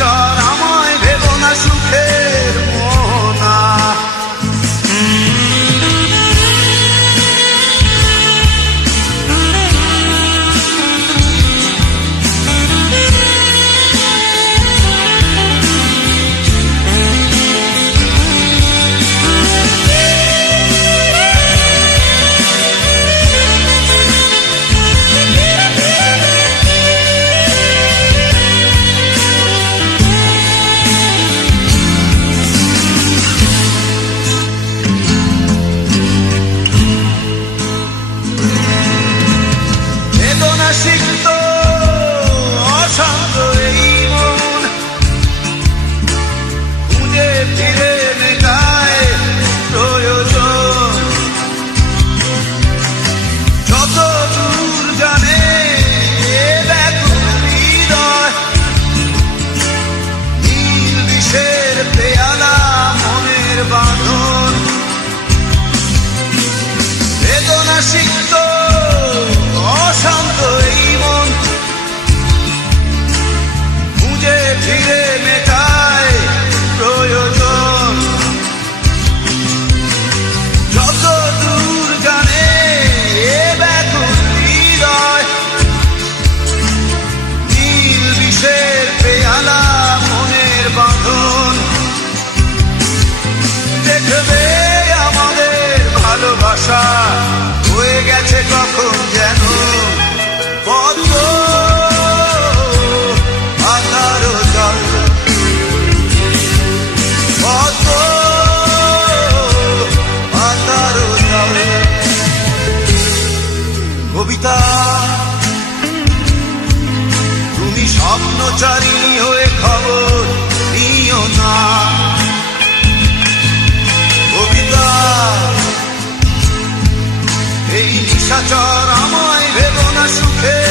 নিশাচর তুমি স্বপ্নচারিণী হয়ে খবর নিও না। কবিতা এই নিশাচর আমায় ভেব না সুখের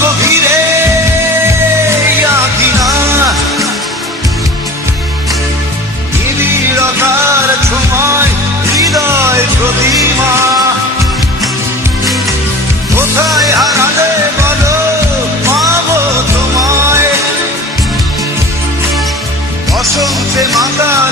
গভীরে নিবিড়তার ছোঁয়ায় হৃদয় প্রতিমা কোথায় হারালে বলো পাবো তোমায় বসন্তে মাতাল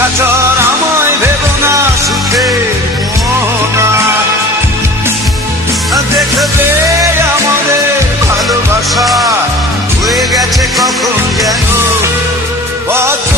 নিশাচর আমায় ভেব না সুখে দেখবে আমাদের ভালোবাসা হয়ে গেছে কখন যেন কত